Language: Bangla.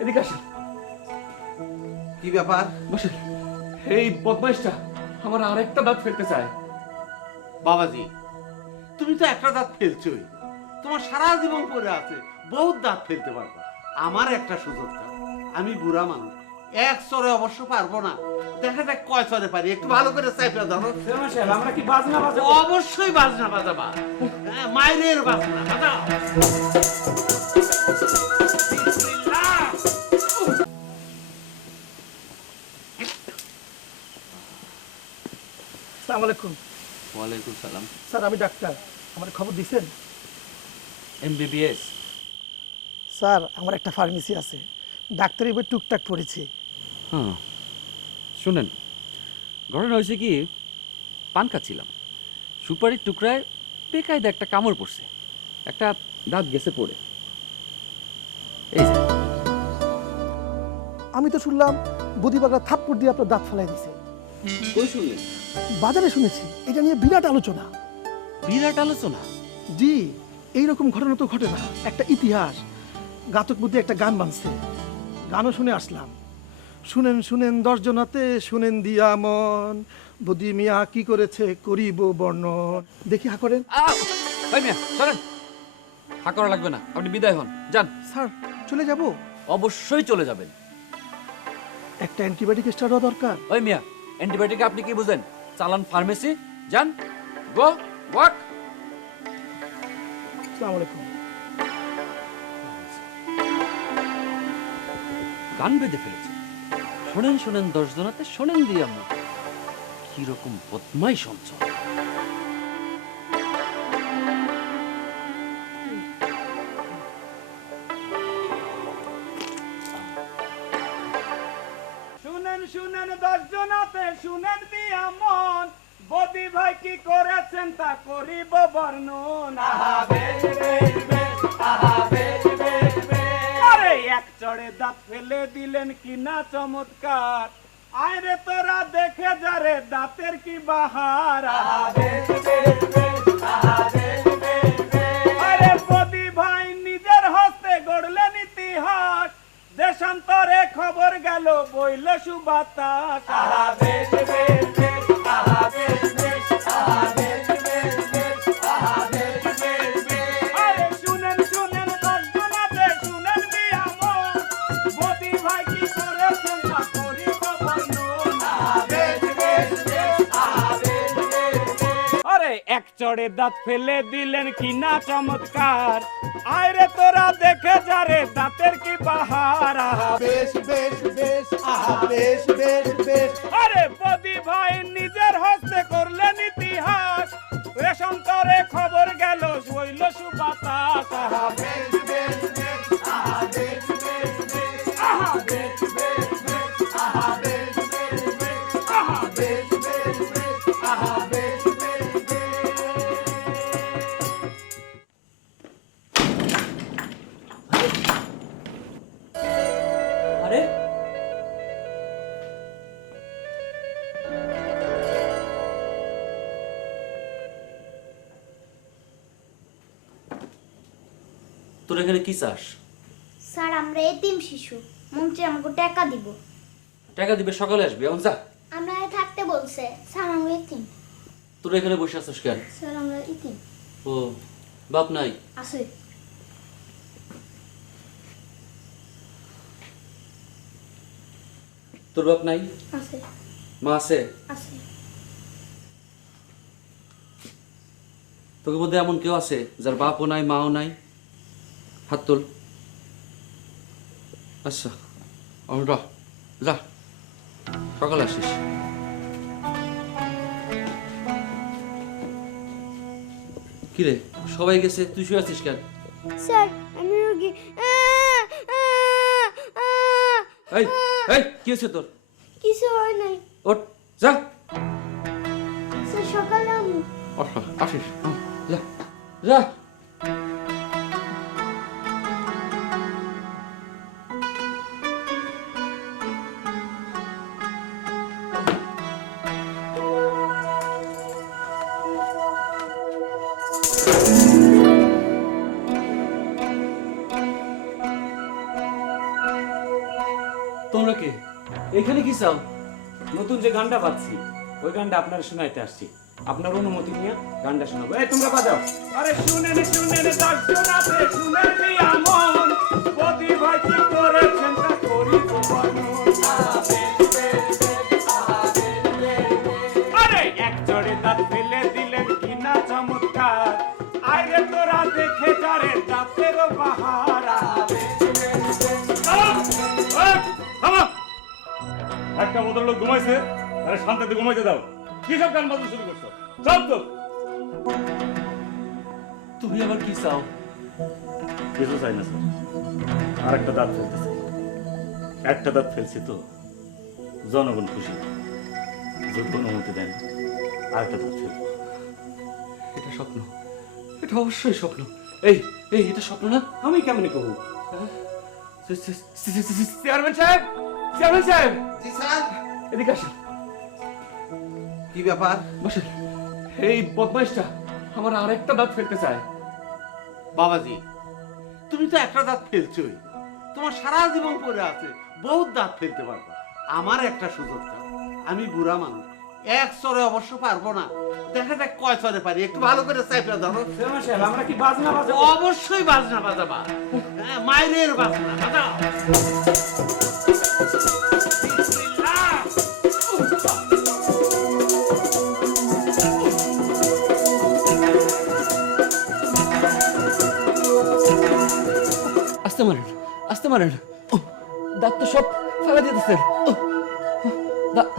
এদিকে আসেন। কি ব্যাপার? বসেন। এই বদমাইশটা আমার আরেকটা দাঁত ফেলতে চায়। বাবাজি তুমি তো একটা দাঁত ফেলছোই। তোমার সারা জীবন পড়ে আছে বহুত দাঁত ফেলতে পারবা। আমার একটা সুযোগ দাও। আমি বুড়া মানুষ এক চরে অবশ্য পারব না। দেখা যাক কয় চরে পারি। একটু ভালো করে চাইপা ধরো। আমরা কি বাজনা বাজাবো? অবশ্যই বাজনা বাজাবা। হ্যাঁ, মায়ের বাজনা বাজাও। আলাইকুম। ওয়ালাইকুম সালাম। স্যার আমি ডাক্তার। আমার খবর দিছেন? এমবিবিএস? স্যার আমার একটা ফার্মেসি আছে। ডাক্তারি বই টুকটাক পড়েছি। হ্যাঁ শুনেন ঘটনা হয়েছে কি পান খাচ্ছিলাম। সুপারির টুকরায় বেকায়দা একটা কামড় পড়ছে। একটা দাঁত গেছে পড়ে। এই যে। আমি তো শুনলাম বুধিবাগরা থাপ্পড় দিয়ে আপনার দাঁত ফেলাই দিছে। কই শুনলেন বাজারে শুনেছি। এটা নিয়ে বিরাট আলোচনা। বিরাট আলোচনা? জি এইরকম ঘটনা তো ঘটে না। একটা ইতিহাস। গাতক বুদ্ধি একটা গান বানছে গানও শুনে আসলাম। শুনেন শুনেন দশজনাতে শুনেন দিয়া মন। বদি মিয়া কি করেছে করিব বর্ণন দেখি হা করেন। মিয়া সরেন। হা করা লাগবে না। আপনি বিদায় হন। যান। স্যার চলে যাব? অবশ্যই চলে যাবেন। একটা অ্যান্টিবায়োটিক স্টার হওয়া দরকার। ওই মিয়া অ্যান্টিবায়োটিক আপনি কি বুঝেন চালান ফার্মেসি যান গো ওয়াক আসসালামু আলাইকুম। গান বেঁধে ফেলেছে। শোনেন শোনেন দশজনাতে শোনেন দিয়ে আমরা কীরকম বদমাই সঞ্চয় শুনেন শুনেন দশজনাতে শুনেন দিয়া মন। বদি ভাই কি করেছেন তা করিব বর্ণন। আহা এক চড়ে দাঁত ফেলে দিলেন কি না চমৎকার। আয়রে তোরা দেখে যারে দাঁতের কি বাহার। খবর গেল বইল সুবাতা বেশ বেশ। চড়ে দাঁত ফেলে দিলেন কি না চমৎকার? আয়রে তোরা দেখে যারে দাঁতের কি বাহার বেশ বেশ বেশ, আহা বেশ বেশ বেশ। আরে বদি ভাই নিজের হস্তে করলেন ইতিহাস। তোর এখানে কি চাস? স্যার আমরা এতিম শিশু। মন্ত্রী আমাকে টাকা দিব। টাকা দিবে সকালে আসবি এখন যা। আমরা থাকতে বলছে স্যার আমরা এতিম। তোর এখানে বসে আছিস কেন? স্যার আমরা এতিম। ও বাপ নাই। আছে। তোর বাপ নাই? আছে। মা আছে? আছে। তোকে মধ্যে এমন কেউ আছে যার বাপও নাই মাও নাই? হাত তোল আচ্ছা আমি র যা সকালে আসিস। কিরে সবাই গেছে তুই শুয়ে আছিস কেন? স্যার আমি রোগী। এই এই কি হয়েছে তোর? কিছু হয় নাই। ওঠ যা। স্যার সকালে আমি আচ্ছা, আসিস যা যা। তোমরা কে? এখানে কি চাও? নতুন যে গানটা পাচ্ছি ওই গানটা আপনার শোনাইতে আসছি। আপনার অনুমতি নিয়ে গানটা শোনাবো। এই, তোমরা বাজাও। আরে শুনে শুনে দর্শনাতে একটা ভদ্রলোক ঘুমাইছে আরে শান্তিতে ঘুমাইতে দাও কি সব গান বাজনা শুরু করছ সব তো তুমি আবার কি চাও কিছু চাই না স্যার আর একটা দাঁত ফেলতেছি একটা দাঁত ফেলছি তো জনগণ খুশি যদি অনুমতি দেন আর একটা দাঁত ফেলব এটা স্বপ্ন এটা অবশ্যই স্বপ্ন এই এই এটা স্বপ্ন না আমি কেমনি কহু চেয়ারম্যান সাহেব চেয়ারম্যান সাহেব জি স্যার। এদিকে আসেন। কি ব্যাপার? বসেন। এই বদমাইশটা আমার আর একটা দাঁত ফেলতে চায়। বাবাজি তুমি তো একটা দাঁত ফেলছোই। তোমার সারা জীবন পড়ে আছে বহুত দাঁত ফেলতে পারবা। আমার একটা সুযোগ দাও। আমি বুড়া মানুষ এক চরে অবশ্য পারব না। দেখা যাক কয় চরে পারি। একটু ভালো করে চাইপে ধরো। আমরা কি বাজনা বাজাবো? অবশ্যই বাজনা বাজাবা। হ্যাঁ মায়ের বাজনা বাজাও। আস্তে মারেন আস্তে মারেন। দাঁত তো সব ফেলা স্যার দা-